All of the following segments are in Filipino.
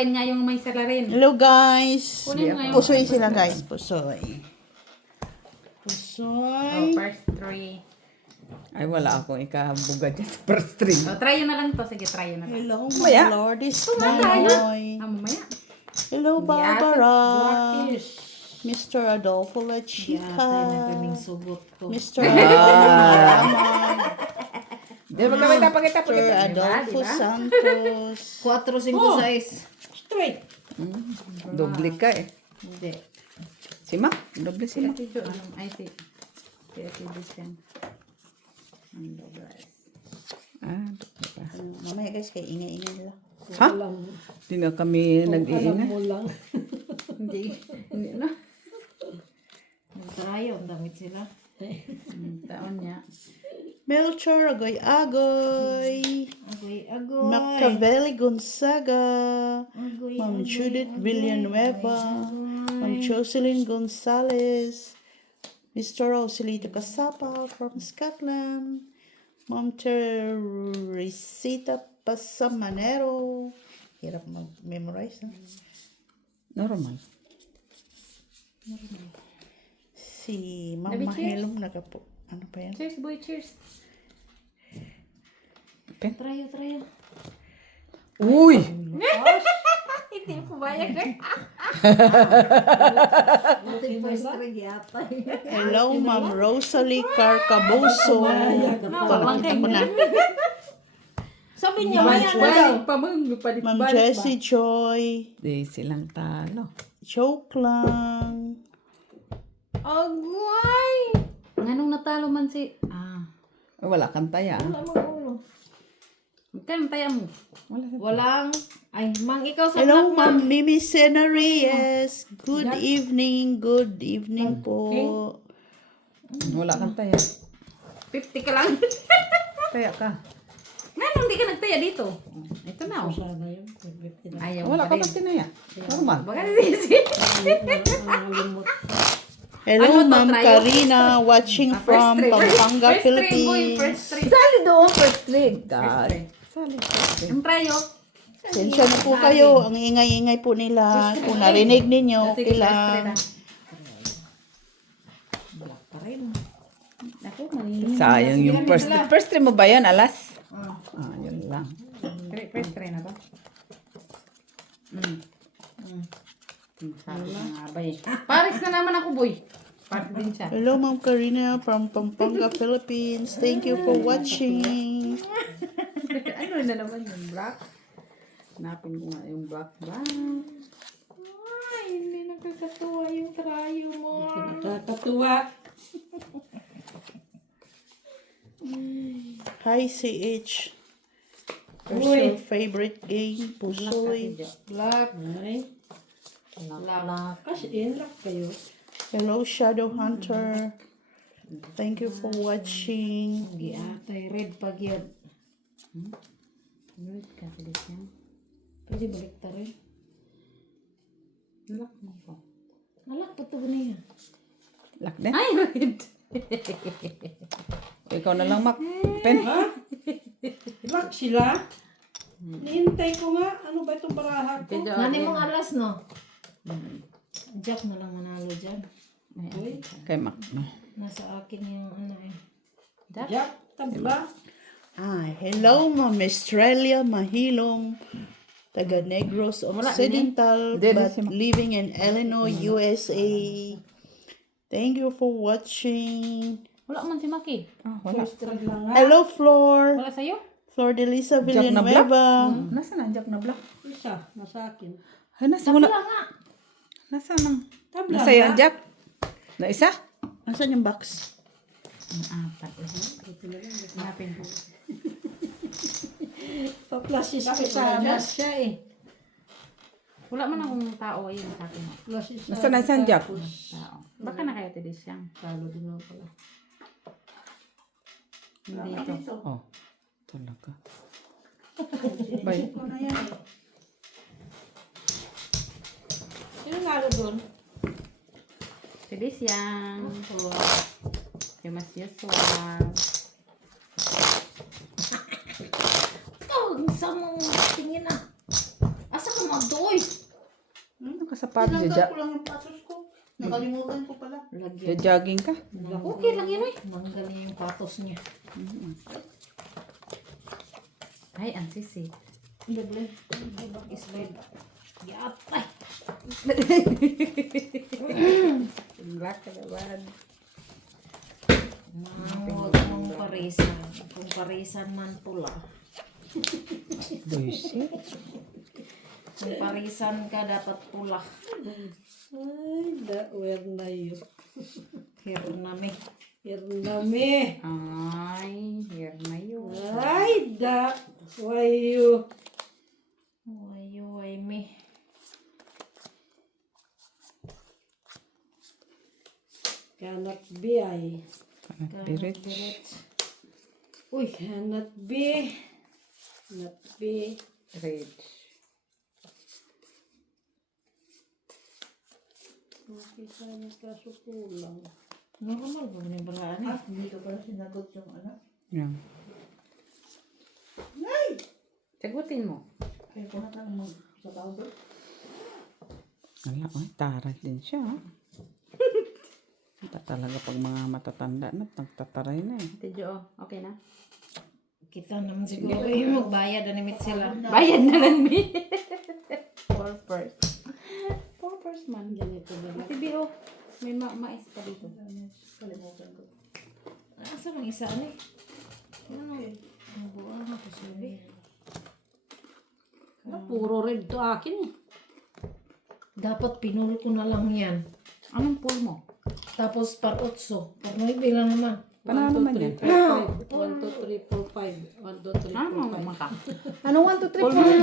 Kanya yung may salarin. Hello guys. Kunin mo yung- Pusoy sila guys. Pusoy. Oh, Pusoy. first three. Ay, wala akong ikabuga dyan sa first string. Oh, try yun na lang to. Sige, try yun na lang. Hello Maya. my Lord is tayo. Noy. Mamaya. Hello Di ate, Barbara. Blackish. Mr. Adolfo La Chica. sugot ko. Mr. Adolfo Di ba kami tapagita? Mr. Adolfo Santos. 4, 5, 6. Straight. Doble ka eh. Hindi. Si Ma? Doble si Ma. Ate Jo, ay si Ate Lucian. Ang doblas. Ah, doble ka. Mamaya guys, kay ingay-ingay nila. Ha? Di na kami nag-iingay. Hindi. Hindi na. Tayo, ang damit sila. Taon niya. Melchor Agoy-Agoy. Agoy, agoy. Machiavelli Gonzaga. Agoy, Ma'am agoy, Judith agoy, Villanueva. agoy. Ma'am Jocelyn Gonzalez. Mr. Roselito Casapa from Scotland. Ma'am Teresita Pasamanero. Hirap mag-memorize. Ha? Normal. Si Ma'am Nabi, cheers. Mahilong nagapo. Ano pa yan? Cheers, boy. Cheers. Trayo. Uy! Hindi po bayag eh. Ito yung first ring yata. Hello, Ma'am Rosalie Carcaboso. Nakita ko na. Sabi niya, maya na daw. Balik pa mong. Ma'am Jessie Joy. Di silang talo. Joke lang. Agoy. Nganong natalo man si... Wala kang taya. Wala mang ulo. Magkano taya mo? Walang. Ay, mang ikaw sa Hello, black, Ma'am Mimi Sena Reyes. Good evening. Good evening po. Wala kang taya. 50 ka lang. Taya ka. Nganong hindi ka nagtaya dito? Ito na oh. Ayaw Wala pa ka rin. bang tinaya? Normal. Baka sisi. Hello, Ano to, Ma'am try? Karina, watching from Pampanga, First three, boy. Philippines. First three. Sali doon, first string. First God. three. Sali, first string. Ang trayo. Sensya na po kayo. Ang ingay-ingay po nila. Kung narinig ninyo, Sige, okay first three lang. na. Ako, mali. Sayang yung first string. First string mo ba yan, alas? Yun lang. First try na ba? Sabi na nga ba eh. Paris na naman ako, boy. Paris din siya. Hello, Ma'am Karina from Pampanga, Philippines. Thank you for watching. Ano na naman yung black? Hanapin ko nga yung black ba? Ay, hindi nakakatuwa yung trayo mo. Nakakatuwa. Hi, CH. What's your favorite game? Pusoy. Black. Black. Kasi inlock kayo. Hello, Shadow Hunter. Thank you for watching. Hindi atay. Red pag yan. Red ka, pilis yan. Pwede balik ta rin. Lock mo ko. Alak pa ito ba niya? Lock din. Ay, red. Ikaw na lang, Mac. Pen. Lock sila. Nihintay ko nga. Ano ba itong baraha ko? Nani mong alas, no? Jack na lang manalo dyan. Kay Mac. No. Nasa akin yung ano eh. Jack, tabla. Hello, Ma'am Estrella Mahilong. Taga Negros Occidental, Hindi, but si Ma. living in Illinois, USA. Thank you for watching. Wala man si Maki. Wala. Strag lang nga. Hello, Flor. Wala sa'yo? Flor de Lisa Jack na Villanueva. Nasaan ang Jack na black? Isa, nasa akin. Ay, nasa wala. Wala nga. Nasaan ang... Tabla Nasa iyo nga. ang Jack? Na isa? Asan yung box? Ang apat. Hanapin ko. Pa-pluses ko Bakit sa wala siya eh? Wala man akong tao ayun sa akin. Pluses sa Nasaan ang Jack? Tao. Baka na kaya tilis siyang. Talo din ako pala. Hindi ito. Oh. Talaga. Bay. ko na yan eh. Sino nalo doon? Tilis yang. Yung mas usual. Ito, ang samang tingin na. Asa ka mga Doy. Nakasapat Tinanggal dyan. ko lang yung patos ko. Nakalimutan ko pala. Lagyan. Jogging ka. Okay lang yun, Manggal niya yung patos niya. Ay, ang sisi. Double. Slide. Yap. Ay. Black ka naman. Huwag mong parisan. Kung parisan man pula. Buisit. Kung parisan ka, dapat pula. Ay, dawer na yun. Here na me. Hirnami. Ay, here na yun. Ay, wayo. Way me. Cannot be, ay. Direct. Uy. Cannot be. Not be. Rich. Okay, sana kaso kulang. Normal ba ni balaan eh? Hindi ko pala sinagot yung ano. Yan. Sagutin mo. Kaya ko na lang sa powder. Wala, ay, tarat din siya. Ito talaga pag mga matatanda na, nagtataray na eh. Tidyo, okay na? Kita naman siguro yung magbayad na nimit sila. Bayad na lang, mi. 4 first. 4 first man. Ganito ba? Ate Biro, may mais pa dito. Kalimutan ko. Asa lang isa ni? Ano? Ang buwan ako sabi. Puro red to akin eh. Dapat pinulo ko na lang yan. Anong pool mo? Tapos par 8. Par 9 lang naman. Paano naman yan? 1, 2, 3, 4, 5. 1, 2, 3, 4, 5. Ano maka? Anong 1, 2, 3, 4,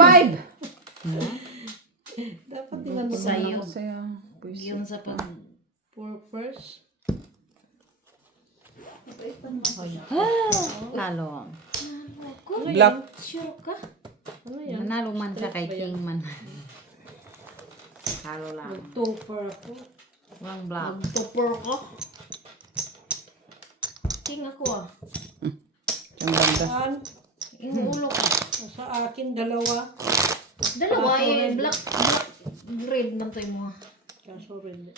5? Dapat tinanong Sa'yo. Sa'yo. Yun sa pag... purpose. Lalo. Black. Sure ka? Ano yan? Nanalo man siya kay King man. Halo lang. 2 purple. Walang black. Magtopor ko. King ako ah. Siyang banda. Saan? Inuulo ka. Sa akin, dalawa. Dalawa eh. Black grade man to mo. Kaso red.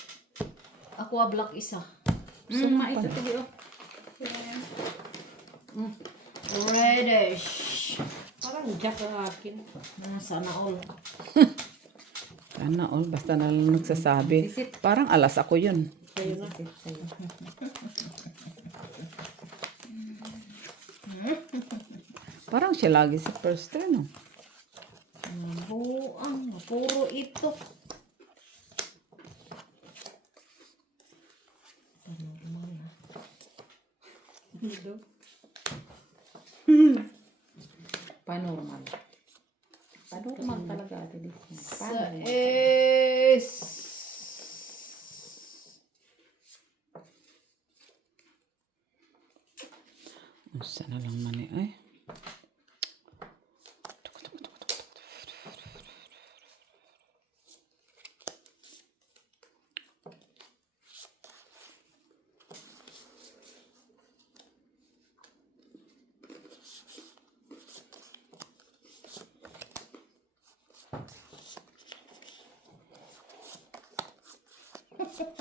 Ako ah black isa. Mais sa tibi, oh. Reddish. Parang jack ang akin. Sana all. Sana all, basta na lang nagsasabi. Parang alas ako yun. Sa'yo na. Parang siya lagi si first try, no? Buang. Puro ito. Panormal. Panormal talaga ate di. Sa is. Sana lang mani ay.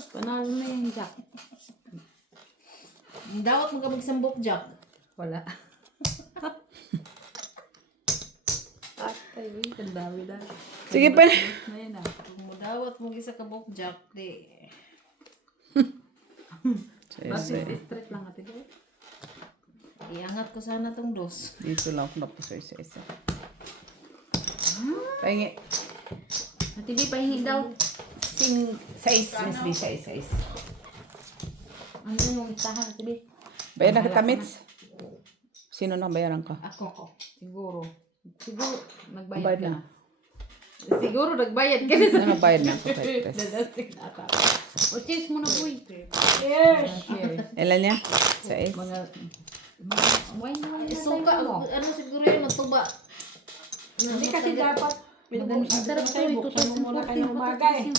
Panalo na yan, Jack. Dawat mo ka magsambok, Jack. Wala. Ay, ang dami na. Sige pa. Na yan ah. Kung mo dawat mo isa ka bok, Jack, di. Bakit straight lang ate di? Iangat ko sana tong dos. Dito lang ako tapos isa-isa. Pahingi. Ate di, pahingi daw. Sing size, Miss B, size. Ano yung itahan, ate di? Bayaran kita, Mitz. Sino nang bayaran ka? Ako. Siguro. Siguro, nagbayad Bayad ka na. na. Siguro, nagbayad ka na. Ano nagbayad na ako? Petres. Dadasig na ata. O, cheers mo na, boy. Yes! Cheers. Ilan niya? Size. Mga wine na lang. Suka, ano siguro yun, matuba. Hindi kasi dapat Ang sarap to, ito buksan mo muna kayo ng umaga eh.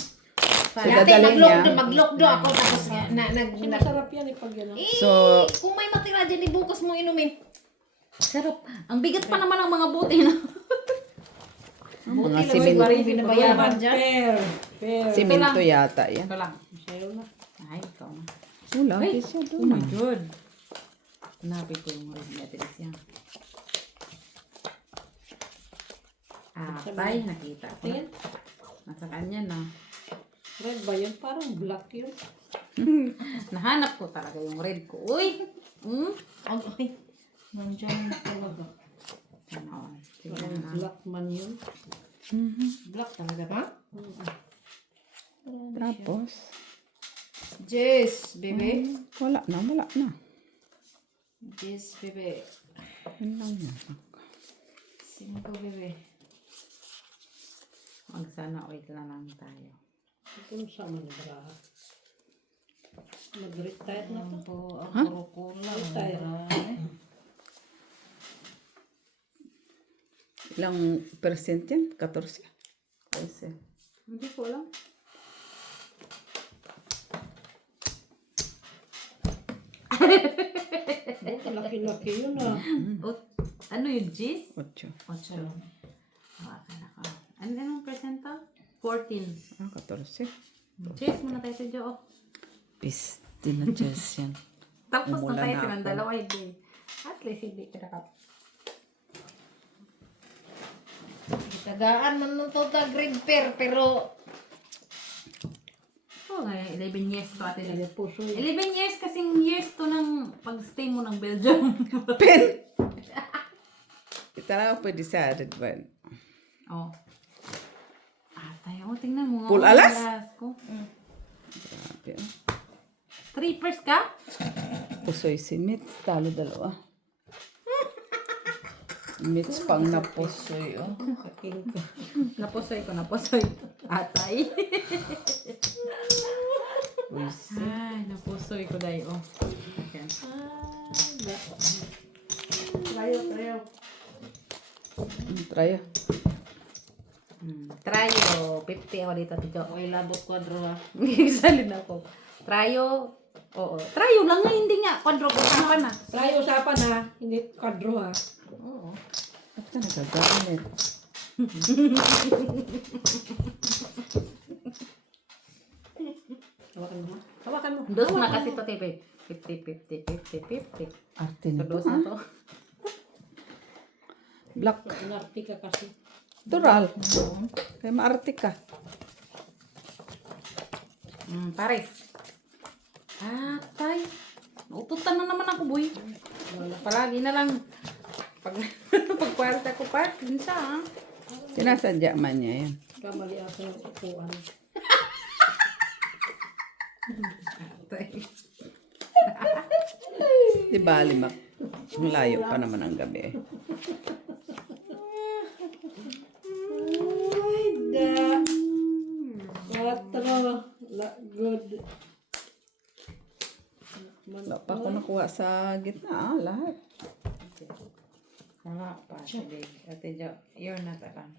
So, Dati dadalhin niya. maglokdo ako tapos nag Masarap yan eh pag gano'n. So, kung may matira dyan, bukas mo inumin. Sarap. Ang bigat pa naman ng mga buti na. Mga Buti simento. lang may binabayaran dyan. Fair. Fair. Simento yata yan. Ito lang. Sa'yo na. Ay, ikaw na. Wala, Ay, kasi oh doon. my God. Hanapin ko yung red niya. Tilis yan. Tay, nakita ko. Tingin. Nasa kanya na. Red ba yun? Parang black yun. Nahanap ko talaga yung red ko. Uy! Okay. Nandiyan talaga. Ano? Parang Tingnan na. black man yun. Black talaga ba? Tapos, Jess, bebe. wala na. Jess, bebe. Yun lang yan. 5, bebe. Magsana wait lang tayo. Ito sa mga baraha. Nag-retire na to. Ang po, ang kurukula. Retire. Ilang percent yan? 14? Kasi, hindi ko alam. Oh, kalaki-laki yun ah. Ano yung G's? 8. 8. Akala ko. Anong percento? 14. 14. Cheers muna tayo sa Jo. Piste na Jess yan. Tapos Umulan na tayo na silang ako. dalawa hindi. At least hindi pinaka. Tagaan man nung to ta grade pair, pero Oo nga, 11 years to ate. Kaya puso yun. 11 years kasing years to ng pag-stay mo ng Belgium. Pen! Ito lang pwede sa red one. Oh. Tayo, tingnan mo nga. Full alas? Ko. Grabe. 3 ka? Pusoy si Mitz. Talo dalawa. Mitz pang napusoy. Oh. Naposoy ko. Atay. Ay, naposoy ko dahil. Oh. Okay. Trayo. Try. Trayo. 50 ako dito, Tijo. okay, labot kwadro ha. Salin ako. Trayo. Oo. Trayo lang nga, hindi nga. Kwadro ko pa na. Trayo usapan ha. Hindi kadro ha. Oo. Ba't ka nagagalit? Hawakan mo. Dos na kasi to, Tipe. 50. Arte So, na dos to. na to. Black. Inarte ka kasi. Tural. Kaya maarte ka. Pares. Tay. Naututan na naman ako, boy. Palagi na lang. Pagpares ako, minsan, ha? Sinasadya man niya yan. Kamali ako ng upuan. Tay. Di ba, limak? Malayo pa naman ang gabi eh. Ay, da. Quatro. Good. Wala pa ako nakuha sa gitna, lahat. Wala pa, sige. Ate Jo, you're not around.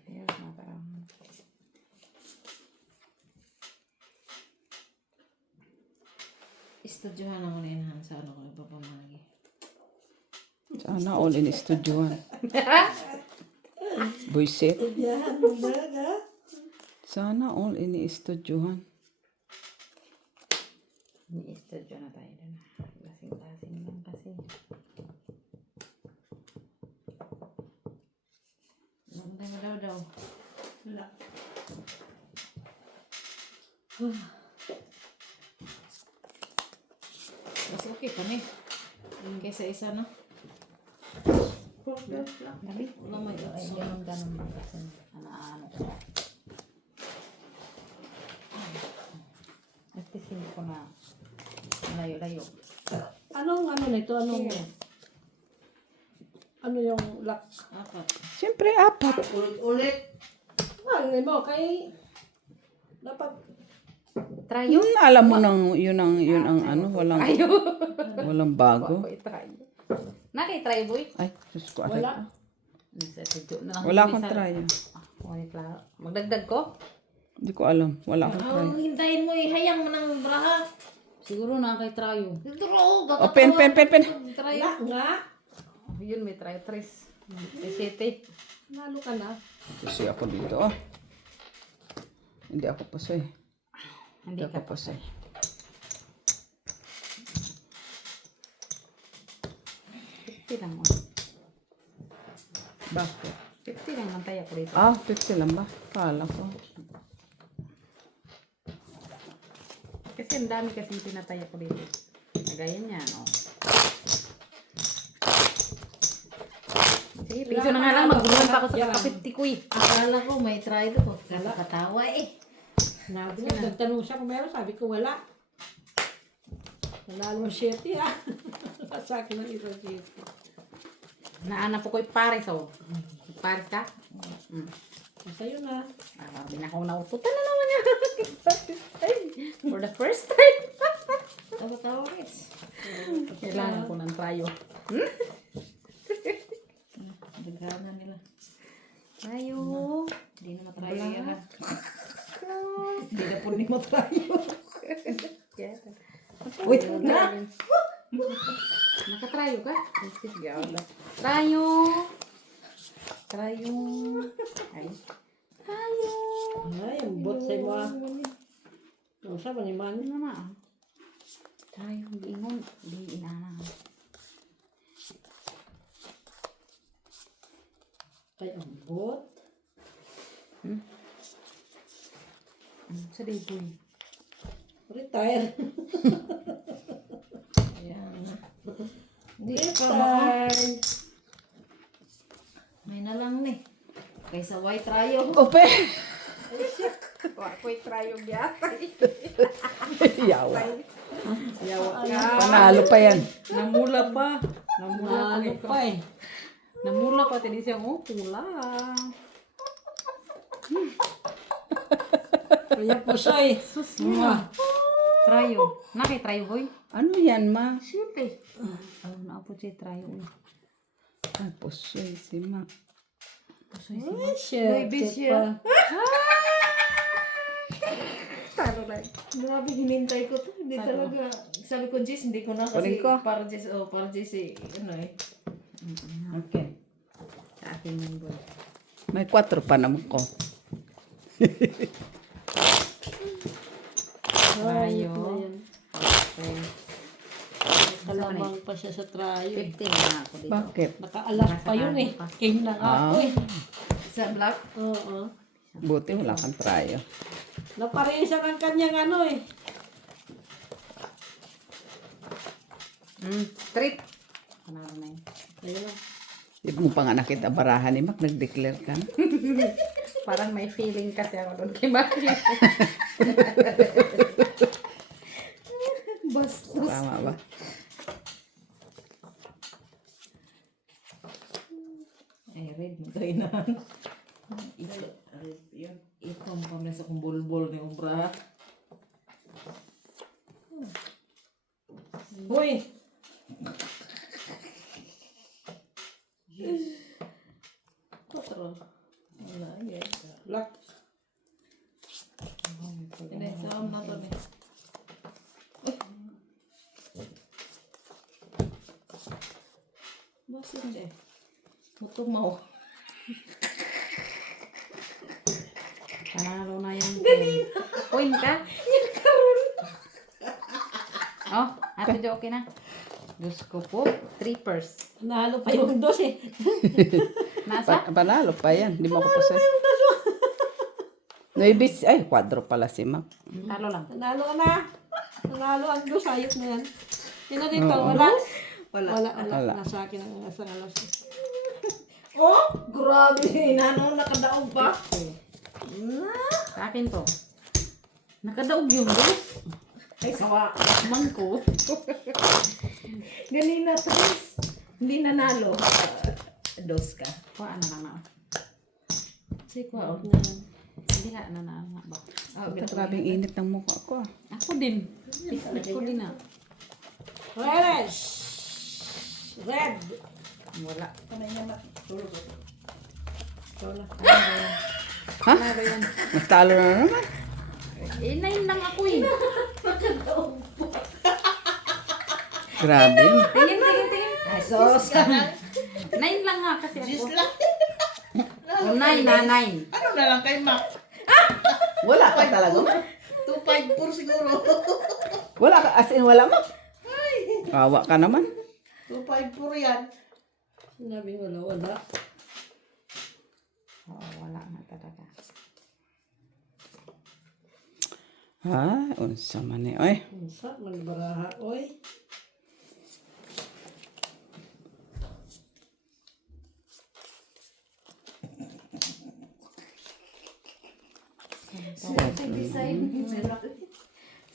Istudyohan ako na yun sa ano ko nagpapamagi. Sana all in estudyohan. Buisit. Yan, da. Sana all in estudyohan. Ni-studio na tayo doon. Lasing-lasing lang kasi. Ang daw. Wala. Mas okay pa ni. Kaysa isa no? Gabi? Wala may ganun kasi. Ano ko. At least hindi ko na layo-layo. Anong ano nito? Anong... Ano yung lock? 4. Siyempre, 4. Ulit. Ano mo? Kay... Dapat... Trayo? Alam mo nang yun ang ano, walang bago. Ako i-try. Nakitry, boy? Ay, Diyos ko. Wala. Wala akong try. Magdagdag ko? Hindi ko alam. Wala akong try. Ang hintayin mo hayang mo ng braha. Siguro nakitry. Dito ro, Oh, pen. Wala nga. Yun, may try. 3. City. Nalo ka na. Pusoy ako dito, oh. Hindi ako pusoy. Hindi ka pa. pusoy. lang mo. Bakit? 50 lang ang taya ko dito. Ah, 50 lang ba? Kala ko. Kasi ang dami kasi tinataya ko dito. Nagayan yan, oh. Sige, piso na nga lang. Magulungan pa ako sa kakapiti ko eh. Akala ko may try to. Kakatawa eh. Nabi na, nagtanong siya kung meron. Sabi ko wala. Nanalo ang 7 ah. Sa akin ang isang 7. Naanap ko yung Paris, oh. Paris ka? Mm. Sa'yo na. Hindi na ako naututan na naman yan. For the first time. Tawa-tawa guys. Kailangan ko ng trayo. Dagana nila. Trayo. Hindi na matrayo yan ha. Hindi na po ni matrayo. Wait na. Nakatrayo ka? Trayo. Trayo. Ay. Trayo. Ay, ang bot sa'yo mo ah. Ang sabi ni Man. Ano na? Trayo. Hindi ingon. Hindi inana. Ay, ang bot. Sa dayboy. Retire. Hindi ka may na lang ni. Kaysa white trayo. Ope! Ako'y trayo gyata. Yawa. Yawa ka. Panalo pa yan. Namula pa. Namula Ano pa. pa eh. Namula pa. Tadi siya, oh, kulang. Kaya po soy. Trayo. Nakay trayo, boy. Ano yan, ma? Siyempre. Oh, naapot siya trayo. Ay, pusoy si ma. Ay, shit. Baby siya. Grabe hinintay ko to. Hindi talaga. Sabi ko Jess, hindi ko na kasi Kunin ko. para Jess eh. Ano eh. Okay. Sa akin yung boy. May 4 pa naman ko. Trayo. Okay. Kalamang pa siya sa trayo. 15 na ako dito. Bakit? Nakaalas pa yun eh. King na nga ako eh. Sa black. Oo. Buti wala kang trayo. Naparisa ng kanyang ano eh. Street. Panalo na yun. Ayun na. Di mo pa nga nakita barahan ni Mac, nag-declare ka na. Parang may feeling kasi ako doon kay Maki. Bastos. Tama ba? Ay, red. Magkainan. Ito. Yun. Ito ang pamesa kong bulbol ni Umbra. Hoy! Patro. Wala. Yes. Black. Hindi. Saan na to eh. Basta hindi. Mutumaw. Panalo na yan. Point ka? Oh, ate Jo, okay na. Diyos ko po. 3 purse. Nahalo pa yung dos eh. Nasa? Panalo pa yan. Di mo ako pusoy. Naibis, ay, 4 pala si Mac. Talo lang. Nanalo ka na. Nanalo ang dos. Ayos na yan. Yun na dito. Wala. Wala. Wala. Nasa akin ang asang alas. Oh! Grabe! Nanong nakadaog pa. Sa akin to. Nakadaog yung dos. Ay, sawa. Mangko. Ganina, Tris. Hindi nanalo. Dos ka. Kuha na lang na. Sige, out na lang. Hindi nga na ba? Grabing init ng mukha ko. Ako din. Pislit ko din na. Red. Red. Wala. Wala. Ha? Wala ba yan? Mas talo na naman. Eh, 9 lang ako eh. Grabe. Tingin. Ay, sos. 9 lang nga kasi ako. Nine na, nine. Ano na lang kay Mac? Wala ka talaga. 254 siguro. Wala ka, as in wala mo. Kawa ka naman. 254 yan. Sinabi wala. Oo, wala na talaga. Ha, unsa man ni oy. Unsa man baraha, oy.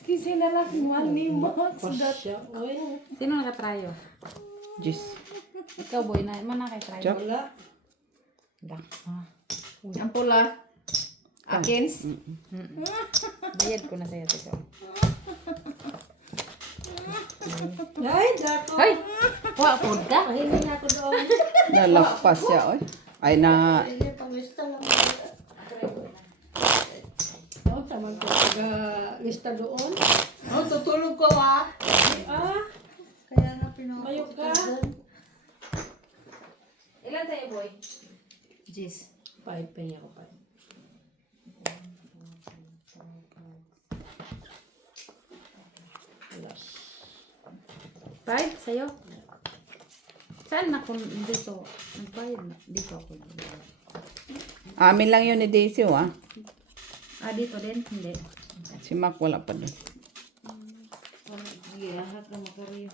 Kasi na lang money mo. Pasya, oy. Sino nakatrayo? Jis. Ikaw, boy, na man nakatrayo. Chop. Wala. Ang pula. Akins. Bayad ko na sa'yo, tito. Ay, dako. Ay! Wapod ka? Hindi na ako doon. Nalakpas siya oy. Ay na Hindi, panglista lang. Oh, tama ko. Taga-lista doon. Oh, tutulog ko ah. Ah, Kaya na pinaka. mayo ka. Ilan sa'yo, boy? Jis. 5 pa niya ako pa. Five? Sa'yo? Saan na kung dito? Nagbayad na. Dito ako. amin lang yun ni Daisy ah. Ah, dito din? Hindi. Si Mac wala pa din. Sige, lahat na makariyo.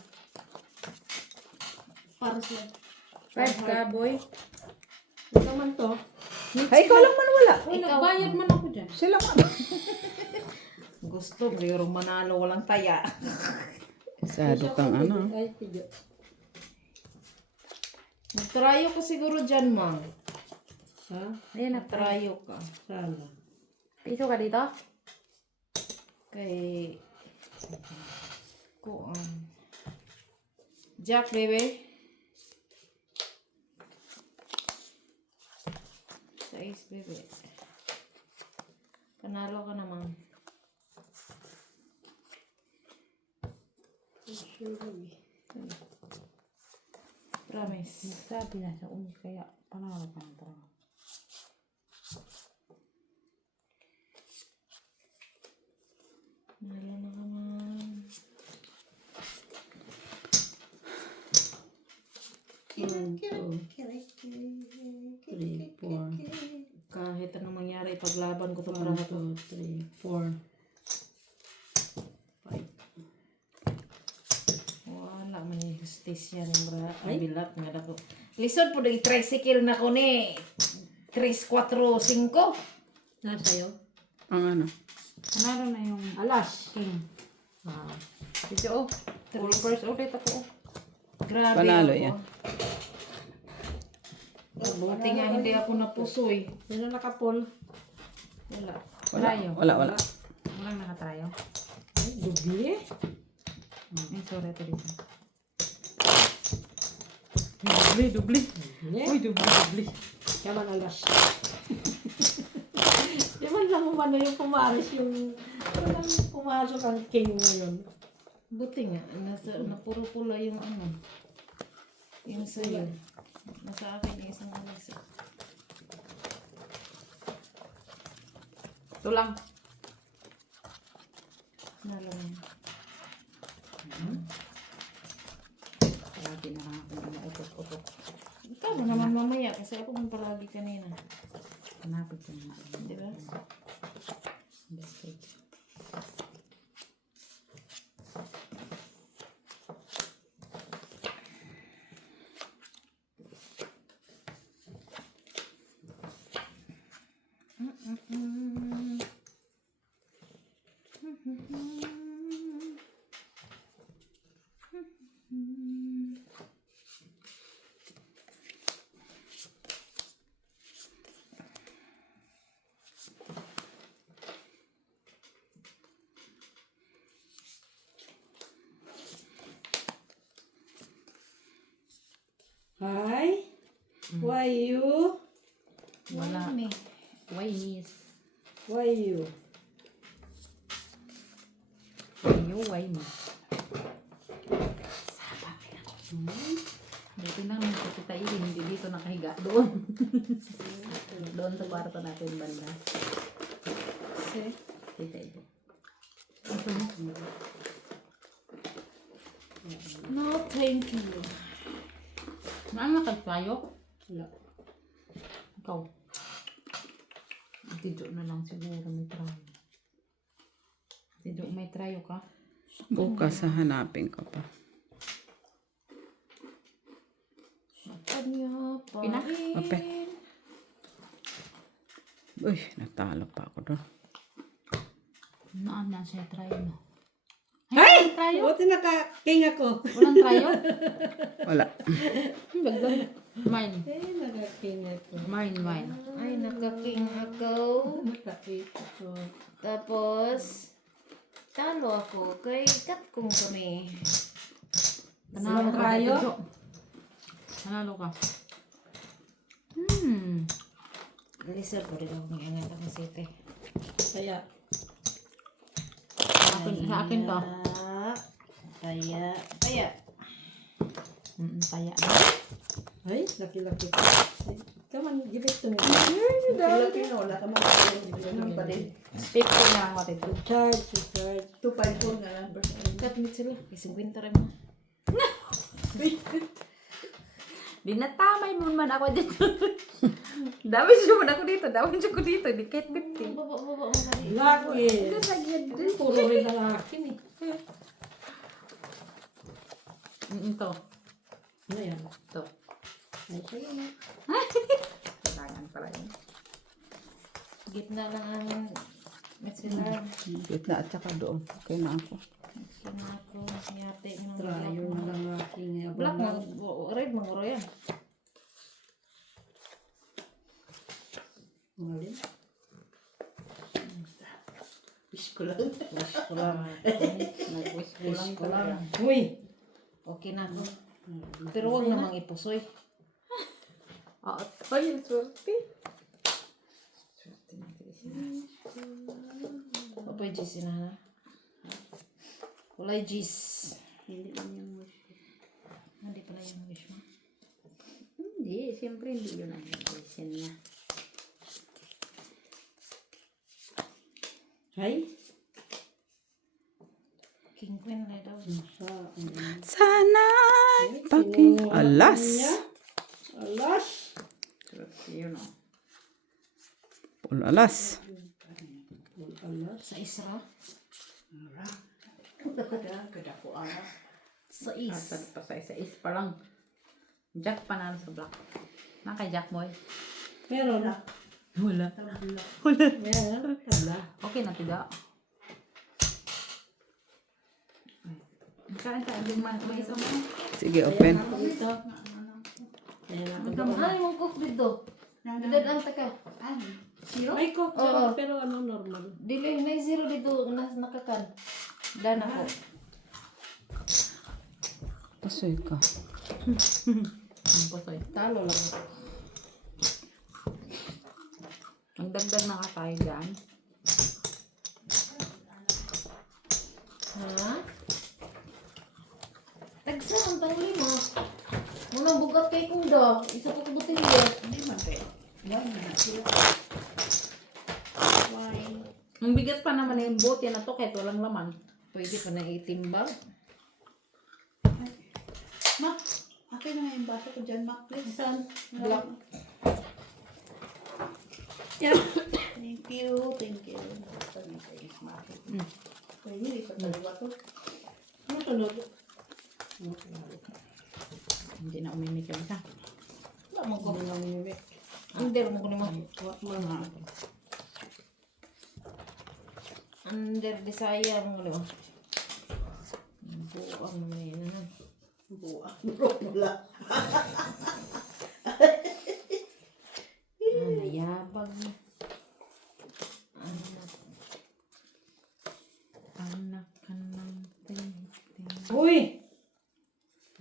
Para sa Five ka, boy. Ito man to. Ay, ikaw lang man wala. Uy, nagbayad man ako dyan. Sila man. gusto, mayroong manalo, walang taya. Sado kang ano. Ay, tiga. Nagtrayo ka siguro dyan, Mang. Ha? Ayan na, Nagtrayo ka. Sana. piso ka dito? Kay... Kuan. Jack, baby. 6, baby. Panalo ka naman. Surely. Promise. Sabi na sa umi, kaya panalo ka ng trabaho. Panalo na ka man. Kahit anong mangyari, paglaban ko to para to. 3, 4. Wala man yung justisya ni Bra. Ay, bilat nga dako. Lisod po dahil tricycle na ko ni 3, 4, 5. Nasa'yo? Ang ano. Panalo na yung Alas. king. Ah. Dito, oh. Full first ulit ako, oh. Grabe Panalo ako. yan. Buti nga hindi ako napusoy. Sino nakapol? Wala. Trayo. Wala. Walang nakatrayo. Ay, dubi. Ay, sorry, ito dito. Dubli. Uy, dubli. Yaman alas. Yaman lang umano yung pumaris yung... Walang pumasok ang king ngayon. Buti nga. Napuro-pula yung ano. Yung sa'yo. Nasa akin yung isang alas. Ito lang. Nalang. Lagi na lang ako na mautot-utot. Ikaw mo naman mamaya kasi ako man palagi kanina. Hanapin ko na. Di ba? Hi? Why you? Wala. Ni. Why, miss? Why you? Why, miss? Buti na lang kita hindi dito nakahiga doon. Doon sa kwarto natin banda. See? Kita ito. No, thank you. Ano na tayo? Wala. Ikaw. Tidyo na lang siguro may trayo. Tidyo may trayo ka? Bukas hahanapin ko pa. Kanya pa Pina? rin. Open. Uy, natalo pa ako doon. Naan na siya trayo no? Ay! Walang trayo? Buti naka-king ako. Walang trayo? Wala. Dagdag. Mine. Naka-king ako. Mine. Ay, nakaking ako. Naka-8 ako. Tapos, talo ako kay Katkong kami. Panalo ka. trayo? Tidyo. Panalo ka. Lisa po rin ako ng angat ako sete. Kaya, Sa akin to. Kaya. Taya na. ay, laki-laki ko. Come on, give it to me. Laki-laki na, wala ka mga pa din. 50 na ako tito. Charge. 254 na lang. Kapit sila. Kasi 50 rin mo. Dinatamay mo man ako dito. Dami siya man ako dito. Di kahit 50. Baba mo kali. Laki. Puro rin lalaki ni. Ito. Ano yan? Ito. Ay, sa'yo na. Kailangan pala yun. Gitna lang ang sila. Gitna at saka doon. Okay na ako. Gitna ako. Yate ng Trayo na lang aking black abang. red mangoro yan. Malin. Wish ko lang. Nag-wish ko lang. Uy! Okay na ako. Pero huwag namang ipusoy. Oo. Oh, yung swerte. Apa yung G's na? Wala yung G's. Hindi lang yung wish. Hindi pala yung wish mo. Hindi. Siyempre hindi yun ang wish niya. Hay? King Queen na daw. Sana paking alas. Alas! Swerte yun o. Puro alas. Sa Isra. Kadako ara. Sa Is. Asan pa sa isa pa lang. Jack panalo sa black. Naka Jack boy. Meron na. Wala. Meron. Tabla. Okay na tiga. Kain yung may isang mo. Sige, open. Ako dito. Ayan ako. Ay, mo cook dito. Dito ang taka. Zero? May cook Oo. pero ano normal. Dili, may zero dito. Nakakan. Dan ako. Pasoy ka. Ang pasoy. Talo lang. Ang dagdag na ka tayo dyan. Ha? Tagsa ang tang lima. Muna bugat kay kuda. Isa pa sa botelya. Hindi man tayo. Wine na. Wine. Ang bigat pa naman yung bote na to kahit walang laman. Pwede pa na itimbang. Mac, akin na nga yung baso ko dyan, Mac, please. Saan? Black. Yeah. Thank you. Pwede, di pa talaga to. Ano sunod? Hindi na umimik yung isa. Wala mo ko. Ano lang yung bibig? Hindi mo ko naman. Mga. Under desire mo ko naman. Buang mo na yun. Ano? Buwa. Bro, wala. Yabag mo. Anak ka ng ting. Uy!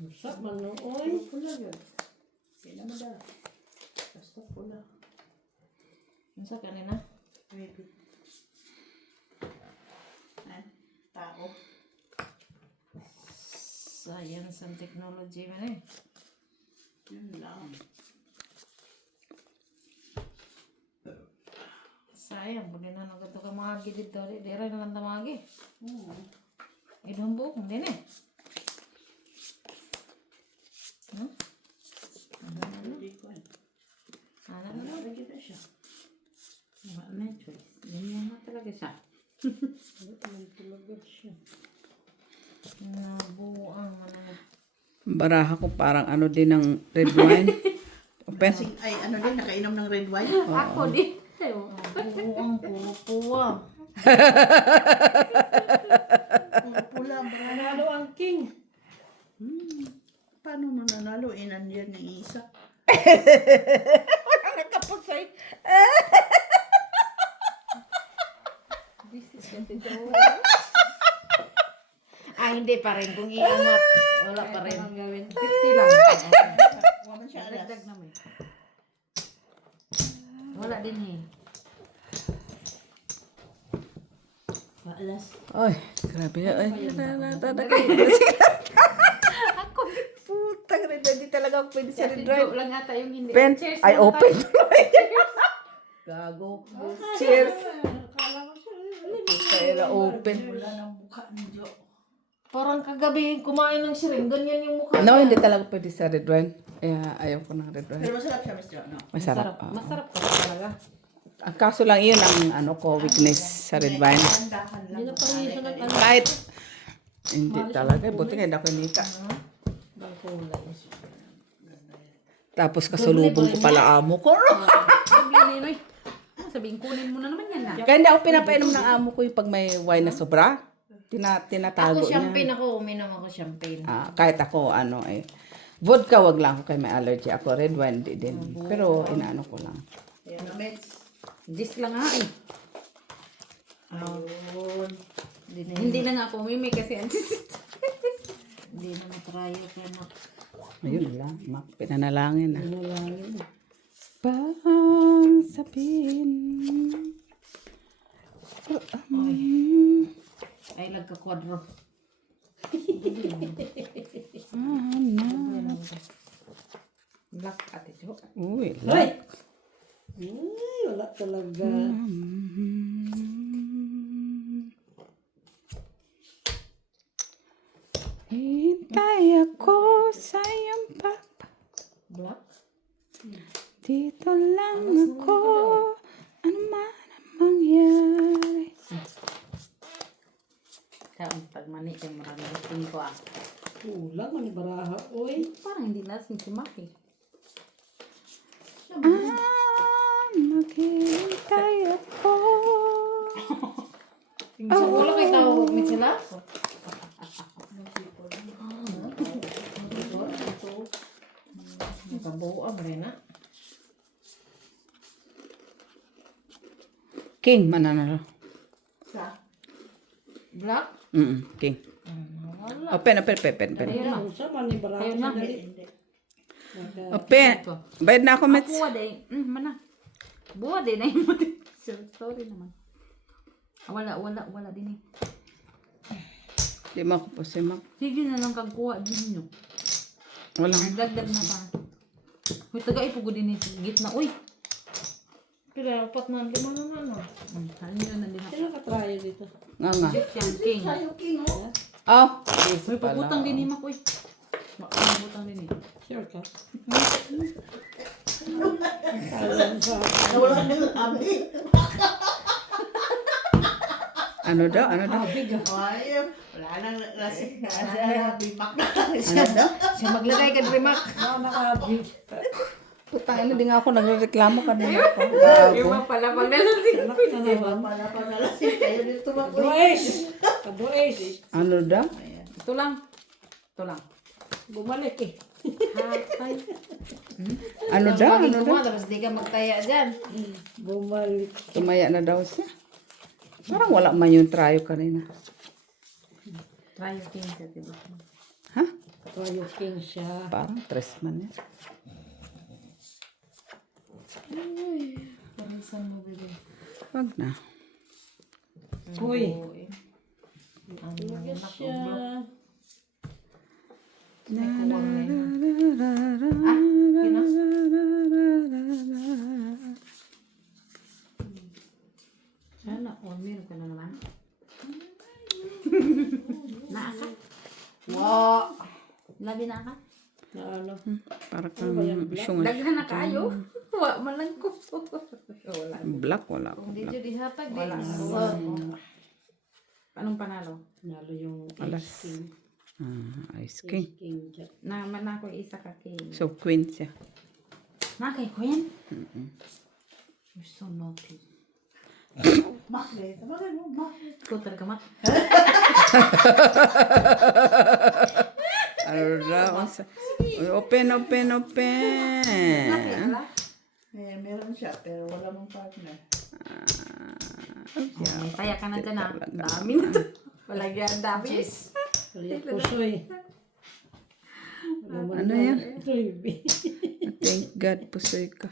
Usap man no. Uy. Pula yun. Pila mo da. Basta pula. Ano sa kanina? Pwede. Tao. Science and technology man eh. Yun lang. Sayang, pwede na nagato ka magi dito. Dira na lang tamagi. Idumbo, hindi na. Hindi ko. Ano na? Lagi na siya. Wala na yung choice. Ganyan na talaga siya. Talaga siya. Nabuang ano. Baraha ko parang ano din ng red wine. Open. Ay, ano din, nakainom ng red wine. Ako din. Nabuang puro puwa. Pula, baraha. Nanalo ang king. Paano mo nanalo? Nandiyan ng isa. Kapusay. Hindi pa rin. Kung iangat, wala pa rin. Ang gawin. 50 lang. Wala siya alas. Dagdag naman. Wala din eh. Alas. Ay, grabe. Ay, Ako. putang red wine. Di talaga ako pwede sa red Joke wine. lang ata yung hindi. Pen, Cheers ay muna open. tayo. Gago. Cheers. Akala ko siya. Kaya open. Wala ng mukha ni Jo. Parang kagabi, kumain ng shrimp. Ganyan yung mukha. No, hindi talaga pwede sa red wine. Kaya ayaw ko ng red wine. Pero masarap siya, Miss Jo, no? Masarap. Masarap ka talaga. Ang kaso lang yun ang ano ko, weakness sa red wine. Tandahan lang. Hindi na parang siya nag-ano. Kahit hindi talaga. Buti nga hindi ako nika. Tapos kasulubong ko pala amo ko. Sabi Ninoy. Sabihin, kunin mo na naman yan na. Kaya hindi ako pinapainom ng amo ko yung pag may wine na sobra. Tinatago Ako champagne niya. ako. Uminom ako champagne. Kahit ako ano eh. Vodka wag lang ako kay may allergy. Ako red wine di din. Pero inaano ko lang. Ayan na, Mets. Gis lang nga eh. Ayun. Hindi na nga ako umimi kasi Hindi na matrayo kaya na. Ayun lang. Pinanalangin na. Nalangin. Pang sabihin. Ay, nagka-quadro. black ate Jo. Uy, Hoy! Ay, wala talaga. hintay ako sa iyong Black? dito lang ako. Ano man ang mangyari. Kaya ang pagmani kayo maraming lasing ko ah. Kulang man ni baraha. Uy. Parang hindi lasing si Maki. Maghihintay ako. Sa ulo kay tao, may sila? Nakabuo ang rena. King, mananalo. Black? King. Wala. Open. Ayun na. Kung sa man ni baraha. Ayun na. Hindi. Open. Bayad na ako, Mets. Buwa de. Mana. Buwa de na yung sorry naman. Wala din eh. Di mo ako po si Mac. Sige na lang kagkuha din nyo. Wala. Nagdagdag na pa. Uy, taga ipugo din sa gitna. Uy! Pila, apat na, 5 na ano. Ano yun, nandun ako. Sino katrayo dito? Nga nga. Egyptian king. Tayo, King, oh. Oh. Uy, pabutang din ni Mak, uy. Pabutang din eh. Sure ka? Nawala ng labi. Ano daw? Ay, wala nang lasing. Bimak na. Siya Ano daw? Siya maglagay ka remark. Nakabig. Putang ina, di nga ako nagreklamo kanina ko. Iba pala pag nalasing. Wala pa na lasing. Kayo dito ba? Kadues! Kadues! Ano daw? Ito lang. Bumalik eh. Hatay. Ano daw? Ano daw? Tapos di ka magtaya dyan. Bumalik. Tumaya na daw siya. Parang wala man yung trayo kanina. Try yung king sa tibo. Ha? Katrayo king siya. Parang tres man yan. Parisan mo, bebe. Wag na. Uy! Ang Talaga anak siya. ko, Black. Na, May kuwang na yun. na, na, na, na, na, na, na, na, na. ka na naman. Naaka? Wow. Labi na ka? Na ano? Para kang siyong Daghan na kaayo. Wa man lang ko. Wala. black, wala ko. Kung di dyan dihatag, di. Wala. Wow. Anong panalo? Nalo yung Alas. Ace King. Ice king. Ace King Jack. Naman ako isa ka king. So, queen siya. Na kay Queen? You're so naughty. Makle. Tabagan mo, makle. Ikaw talaga mak. Ara, open. Meron siya, pero wala mong partner. May taya ka na dyan ah. Dami na to. Wala yan, dami. Yes. Kaya pusoy. Ano yan? Ruby. Thank God, pusoy ka.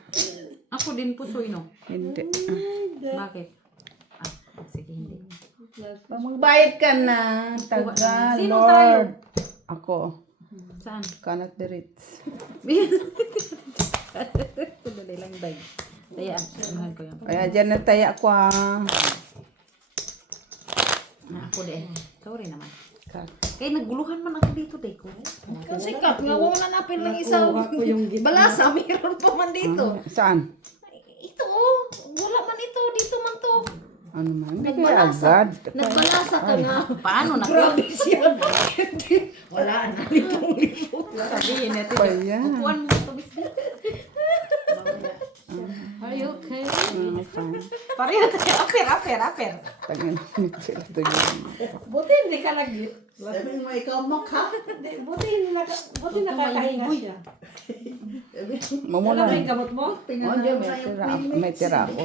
Ako din pusoy no. Hindi. Bakit? Ah, sige hindi. Magbayad ka na, taga Sino Lord. Ako, Saan? cannot the rich. Tudali lang day. Tayaan. Mahal ko yan. Kaya dyan na tayo ako Na ako din. Ikaw rin naman. Kaya naguluhan man ako dito day ko. Kasi kat nga wala napin lang isa. Nakuha ko yung gitna. Balasa, mayroon pa man dito. Saan? Ito oh. Wala man ito. Dito man to. Ano man? Hindi kaya agad. Nagbalasa ka nga. Paano na? Grabe siya. Wala na. Lipong-lipong. Sabihin natin. Pa yan. Upuan mo ito, Miss D. Are you okay? Fine. Pareho tayo. Aper. Tangin sila to yun. Buti hindi ka lagi. Sabi mo, ikaw mukha. Buti nakakahinga siya. Mamula. Alam mo yung gamot mo? Oh, di, may tira ako.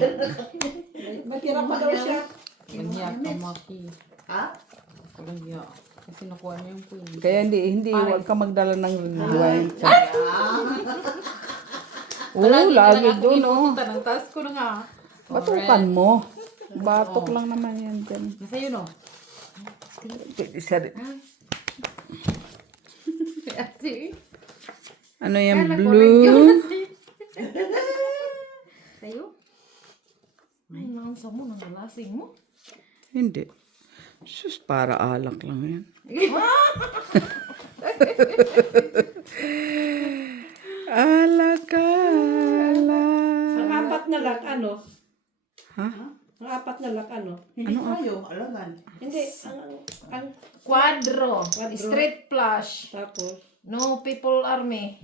May tira pa daw siya. Ganyan ka, Maki. Ha? Ganyan. Kasi nakuha niya yung queen. Kaya hindi, huwag ka magdala ng wine. Oo, lagi doon, oh. Inuutan ang taas ko na nga. Batukan mo. Batok lang naman yan dyan. Nasa yun o. Isa rin. Ate. Ano yan, blue? Sa'yo? Ay, naansa mo. Nangalasing mo. Hindi. Sus, para alak lang yan. Alak. Ang apat na lak, ano? Ha? Ang apat na lak, ano? Hindi tayo, alangan. Hindi, ang Quadro. Straight flush. tapos, No people army.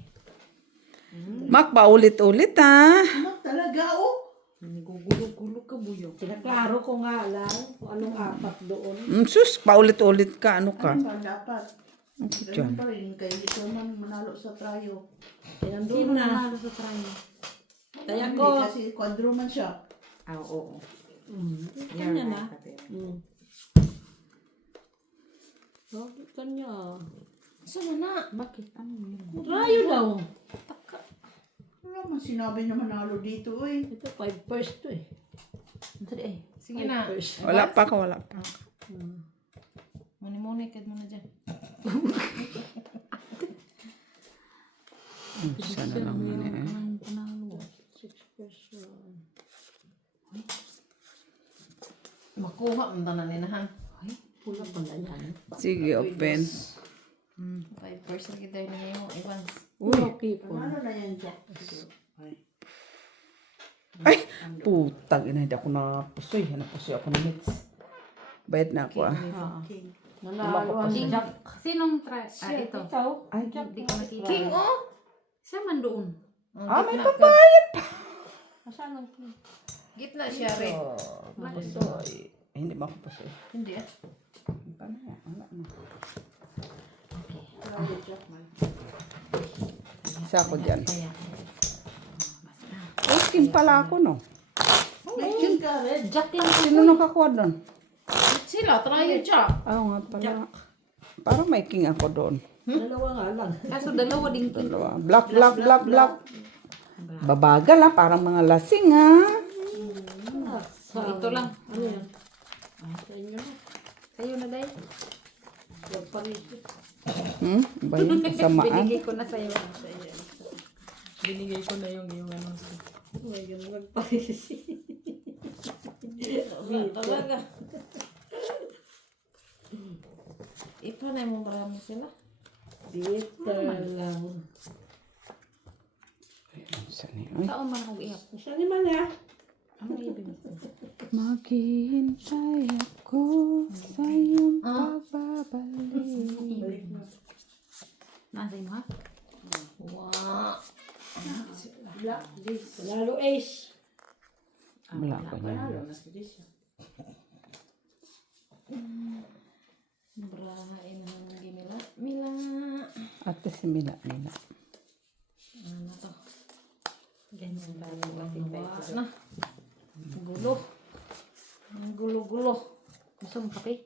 Mak, paulit-ulit ha. Ano talaga, oh? Gugulo-gulo ka, buyo. sinaklaro ko nga lang kung anong apat doon. Sus, paulit-ulit ka. Ano ka? Ano ba dapat? Ganun pa rin, kaya ito man manalo sa trayo. Kaya Sino nandun na. nanalo sa try? Kaya Hindi, ko. kasi quadro man siya. Ah, oo. Kanya na. Bakit kanya? Saan na? Bakit? Ano yun? Rayo daw. Ano naman sinabi na manalo dito, eh. Ito, 5 first to eh. Dali eh. Sige na. First. Wala pa ka, wala pa. Muni-muni, kad mo na dyan. Sana lang man eh. Ang panalo. 6 person. Makuha ang tanan ninahan. Ay, pula pa na yan. Sige, open. 5% kita yun ngayon. Evans. Okay po. Ano na yan siya? Ay, putang ina, hindi ako napusoy. Napusoy ako ng hits. Bayad na ako ah. King. Nanalo ang Jack. Sinong try? Ah, ito. Ikaw? Ay, Hindi ko nakita. King, oh! Siya man doon. may pambayad pa. Asan ang king? Gitna siya rin. Napusoy. Eh, hindi mo ako pusoy. Hindi ah. Paano yan? Wala na. Trayo, Jackman. Isa ako dyan. Kaya. Oh, skin pala ako, no? May king ka rin. Jack lang. Sino nakakuha doon? Sila, try yun siya. Oo nga pala. Parang may king ako doon. Dalawa nga lang. Kaso dalawa din king. Dalawa. Black. Babagal ah, parang mga lasing ah. So, ito lang. Ano yan? Sa inyo na. Sa'yo na dahil. Huwag pa rito. Ba yun? Kasamaan? Binigay ko na sa'yo. Binigay ko na yung ano. Huwag pa rito. Wala talaga. Ipanay mo marami sila. Dito lang. Saan ni? Uy. Saan man ako iyak? Saan naman ya? Ano ibig? Maghihintay ako sa iyong pagbabalik. Nasa mo ha? Wow. Lalo ace. Wala ko niya. Brahain naman ng gimila. Mila. Ate si Mila. Mila. Ano to? Ganyan ba yung klaseng title? Na. Ang gulo. Ang gulo-gulo. Gusto mo kape?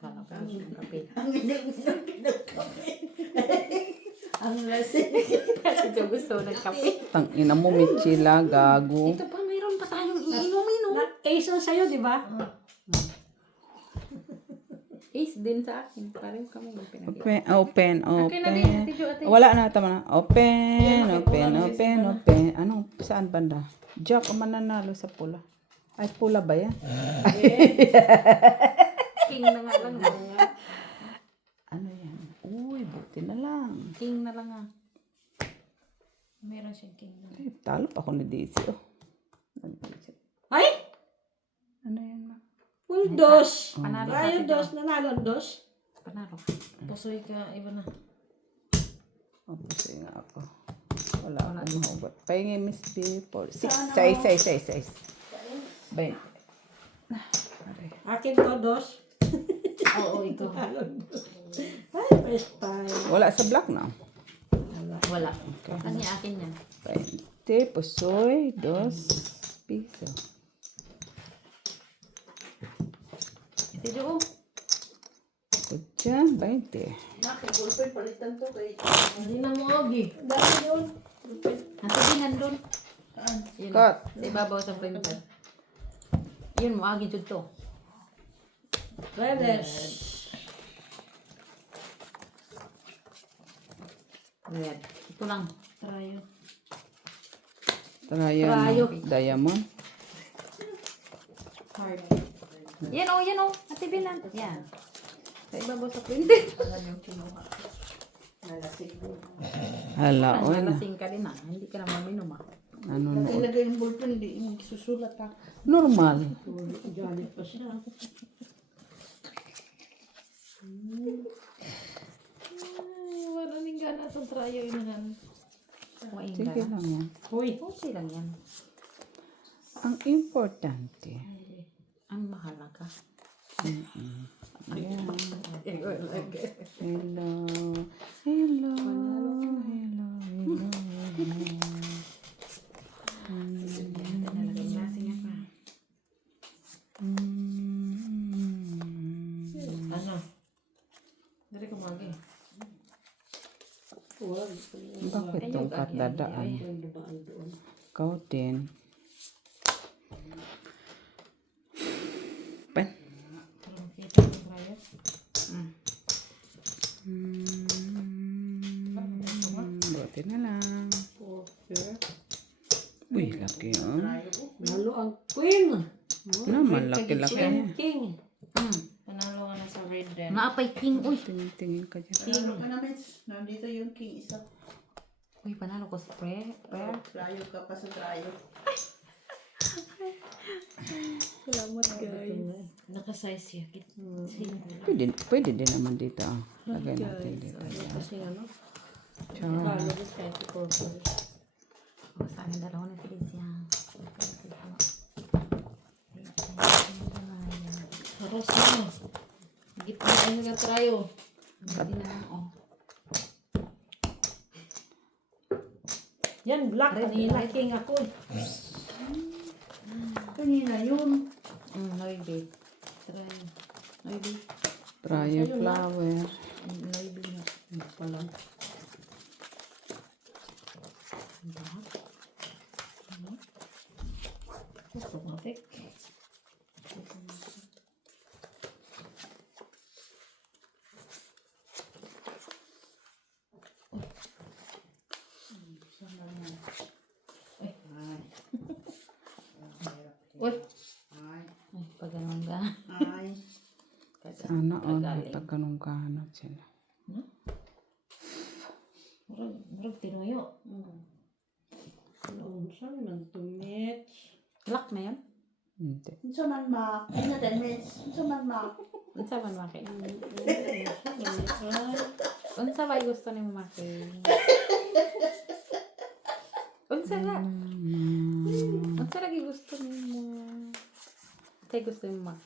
Kala ko gusto mo kape. Ang lasing. Ito gusto ng kape. Tang ina mo, Michila, gago. Ito pa, mayroon pa tayong iinom-inom. Ace ang sa'yo, di ba? Ace din sa akin. Pareho kami yung pinag Open. Okay na din, Ate Jo, Ate. Wala na, tama na. Open. Anong, saan banda? Jack, ang mananalo sa pula. Ay, pula ba yan? King na nga lang. Ano yan? Uy, buti na lang. King na lang ah. Meron siyang king. Ay, talo pa ako ni Daisy, oh. Ay! Ano yan, ma? Full dos. Panalo Tayo Ate Jo. dos, nanalo dos. Panalo. Pusoy ka, iba na. Kasi nga ako. Wala akong mahugot. Pahingi Miss B for 6. 6. 20. Akin to dos. Oo, ito. Ay, first time. Wala sa black na. Wala. Okay. Ano yung akin yan? 20. Pusoy. 2 piso. Ate Jo. Kutya. 20. Hindi na mo, Ogi. Dami yun. Nasa din nandun. Yun. Cut. Sa ibabaw sa printer. Yun mo, agin jud to. Redes. Red. Ito lang. Trayo. Trayo. Diamond. Hard. Yan o. Ate Bilan. Yan. Sa ibabaw sa printer. Hala, Ang oy na. nalasing ka din ah. Hindi ka na maminom ah. Nanonood. Ilagay yung ballpen, hindi yung susulat ha. Normal. Galit pa siya. Ay, wala ning gana itong trayo inahan. Kumain ka Sige na. lang yan. Hoy. Okay lang yan. Ang importante. Ang mahalaga. Hello. Nalagay lasing ako. Ano? Dari ko magi. Bakit itong katadaan? Kau din. Pen. Parang kita yung trayo. Buti na lang. Uy, laki oh. Lalo ang queen. Naman, laki-laki niya. King. Panalo ka na sa red den. Naapay king. Uy. Tingin ka dyan. Panalo ka na, Miss. Nandito yung king isa. Uy, panalo ko sa prayer. Trayo ka pa sa trayo. Salamat guys. Nakasize siya. Pwede din naman dito. Oh. Lagay natin dito. Kasi ano? Ciao. Lalo din 24 O, sa amin dalawa na Felicia. Haros na. Gitna ay nagatrayo. Hindi na lang, oh. Yan, black. Kanina king ako eh. Kanina yun. Noybe. Trayo. Noybe. Try your flower. Noybe na. Pala. Automatic. Uy. Ay, pag ganun ka. Ay. Sana all pagkanungkahanot sila. Murag tinuyo. Ano sa man tumits. Lock na yan. Hindi. Unsa man ma? Ano din, miss? Unsa man ma? Unsa man maki? Ay, Unsa ba gusto ni mo maki? Unsa na? Unsa lagi gusto ni mo? Kay gusto ni mo ma?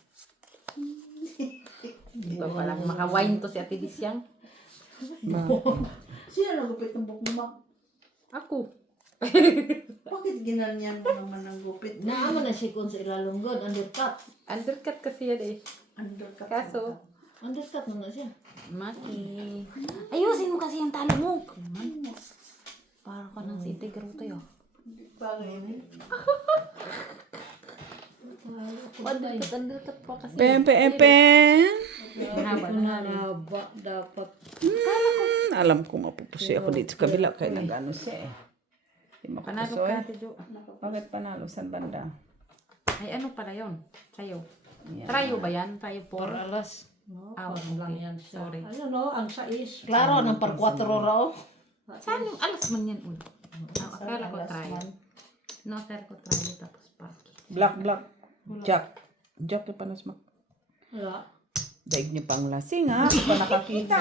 Ito palang maka-wine to si Ate Disyang. Sino nagupit ng buhok mo ma? Ako. Bakit ginanyan mo naman ang gupit? Naama na siya kung sa ilalunggod, undercut. Undercut kasi yan eh. Undercut. Kaso, Undercut mo na siya. Maki. Ayusin mo kasi yung talo mo. Para ka nang si Integro tayo. Bagay ni. Undercut pa kasi. Pen. Mahaba na. Nalaba dapat. Alam ko mapupusi ako dito sa kabila kay nag-ano siya eh. Di Panalo mapupusoy. ka, Ate Jo. Bakit panalo? Saan banda? Ay, ano pala yun? Trayo. Yan. Trayo ba yan? Trayo po? Por alas. No, Ah, parang lang okay. yan siya. Sorry. Ano no, ang sais. Klaro, ng par 4 raw. Saan yung alas man yan? Akala ko trayo. No, akala ko trayo tapos parking. Black. Jack. Jack yung panas mak. Wala. Daig niyo pang lasing ha. Hindi pa nakakita.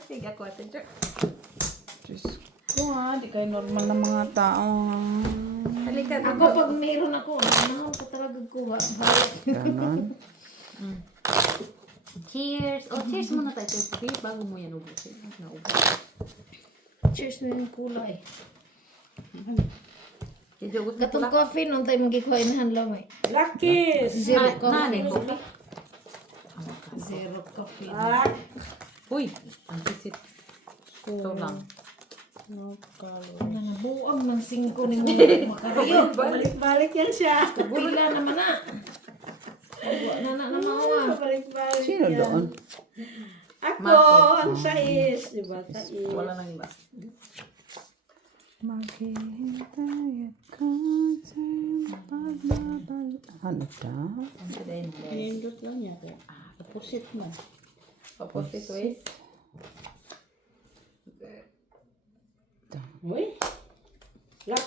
Sige ako, Ate Jo. Diyos ko ha. Di kayo normal na mga tao. Halika, Ako pag mayroon ako, nanahaw ko talaga kuha. Ganon. Cheers! Oh, cheers muna tayo. Cheers bago mo yan ubusin. Naubos. Cheers na yung kulay. Ate Jo, gusto ko Katong lang. coffee, nung tayo magkikuha inahan lamay. Lakis! Zero Nani coffee. ko. Zero coffee. Ah! Uy, ang tisit. Ito lang. No, kalo. Nangabuang ng 5 ni mo makariyo. Balik-balik yan siya. Kabula naman na. Na mauwa. Balik-balik Sino yan. doon? Ako, ang sais. Diba? Sais. Wala nang iba. Maghihintay at concern pagbabalik. Ano ta? Ang saday mo. Pinindot lang niya. Pusit mo. Tapos ito eh. Uy. Lak.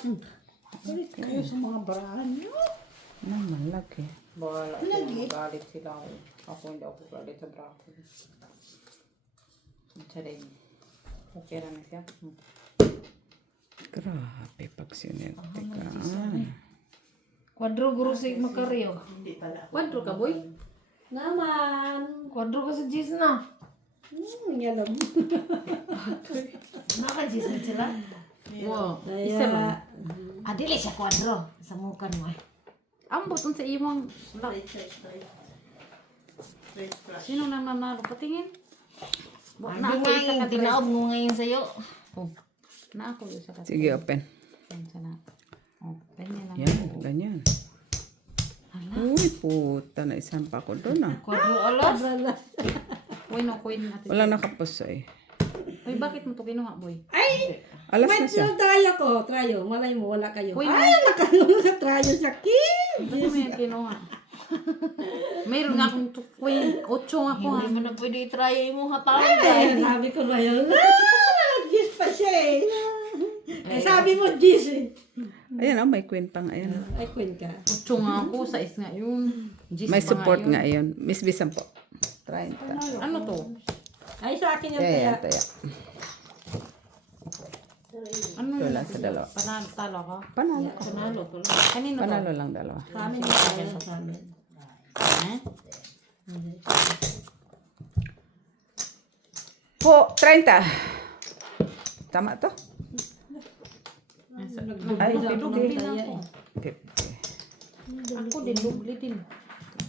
Ulit kayo sa mga barahan niyo. Naman laki. Bala. Galit sila ako. Ako hindi ako galit sa brato. Ang saday mo. Okay lang na siya. Grabe pag sinerte ka. Kwadro guru si makariyo. Kwadro ka, boy? Naman. Kwadro ka sa Gis na. Yalam. Naka-Gis na sila. Wow. Isa man. Adili siya kwadro. Sa mukan mo eh. Ang butong sa imong. Sino nang nanalo? Patingin. Hindi nga yung tinaog mo ngayon sa'yo. Oh. Na ako yung sa kat. Sige, open. Sana. Oh, ganyan lang. Yan, ganyan. Uy, puta. Naisan pa ako doon ah. Kwadro alas. Uy, no, kuy natin. Wala nakapusoy. Uy, bakit mo to kinuha, boy? Ay! Alas Wait, na siya. tayo ko. Trayo. Malay mo, wala kayo. Uy, Ay, nakalunod sa trayo sa kin. Bakit mo yan kinuha? Mayroon nga akong tukwin. 8 ako ha. Hindi mo na pwede i-try mo hatawag Ay, dahil. sabi ko ba yun? Gis pa siya eh. Eh, sabi mo, Gis eh. Ayan oh, may queen pang ayan. Ay, queen ka. 8 nga ako. 6 nga yun. Gis May pa support yun. nga ayon. Miss Bisan po. 30. Ano to? Ay, sa akin yung Ayan, kaya. taya. Ano Ito yun? lang sa dalawa. Panalo, talo ka? Panalo. Panalo ko lang. Kanino to? Panalo lang dalawa. Sa amin yung kaya sa amin. Eh? Po, 30. Tama to? Ay, Dubli na ako. 50. Ako din, dubli din.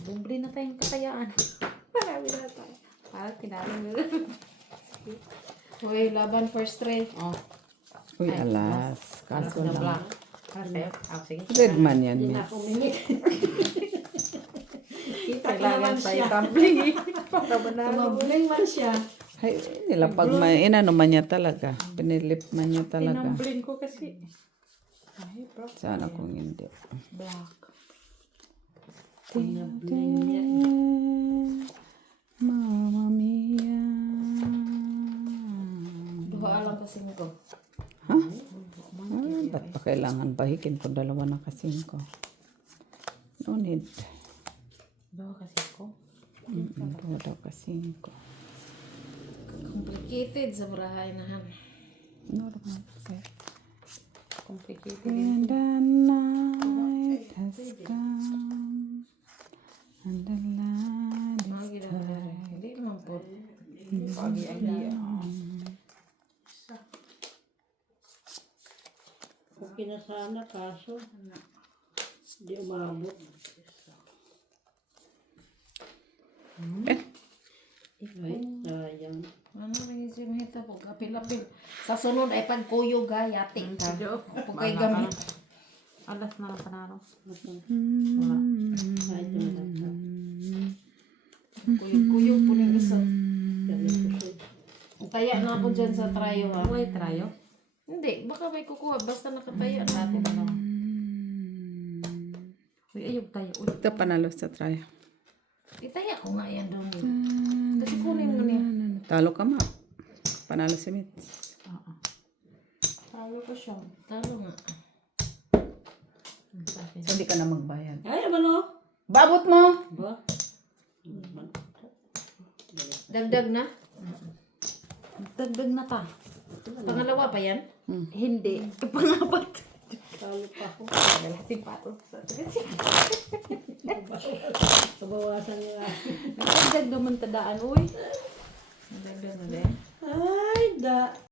Dubli na tayong katayaan. Marami na tayo. Parang tinalo mo. Uy, laban first try. Oh, Uy, alas. Kaso na lang. black. Kasi, sige. Red man yan, Hindi na miss. ako mimik. Kailangan tayo tumbling. Para manalo. Tumabling man siya. Ay, nilapag man. Inano man niya talaga. Pinilip man niya talaga. Tinumbling ko kasi. Ay, bro. Sana kung hindi. Black. kasingko. Ba't pa kailangan bahikin kung dalawa na kasingko? No need. Dalawa kasi ko. Dalawa daw kasingko. Complicated sa brahay na han. Normal. Okay. Complicated. And the night has come. And the light is Mga ginagawa. Hindi naman po. Pagi-agi. Okay na sana, kaso hindi umabot. Ay, sayang. Ano rin siya mahita po? Kapil-apil. Sa sunod ay pagkuyog ha, yati ka. Kung kay gamit. Alas na lang panaro. Ay, tumata. Kuyog-kuyog po ng isa. Ganito. Taya na ako dyan sa trayo ha. Uy, trayo. Hindi, baka may kukuha. Basta nakataya natin. Uy, ayog tayo. Uy. Ito panalo sa try. Itaya ko nga yan doon. Kasi kunin mo niya. Talo ka ma. Panalo si Mit. Talo ko siya. Talo nga. So, hindi ka na magbayad. Ay, ano? Babot mo! Ba? Dagdag na. Dagdag na ta. Pangalawa pa yan. Hindi. Pangapat. Talo pa ako. Sipato. Kabawasan nila. Dagdag naman tadaan. Uy. Dagdag na din. Ay, da.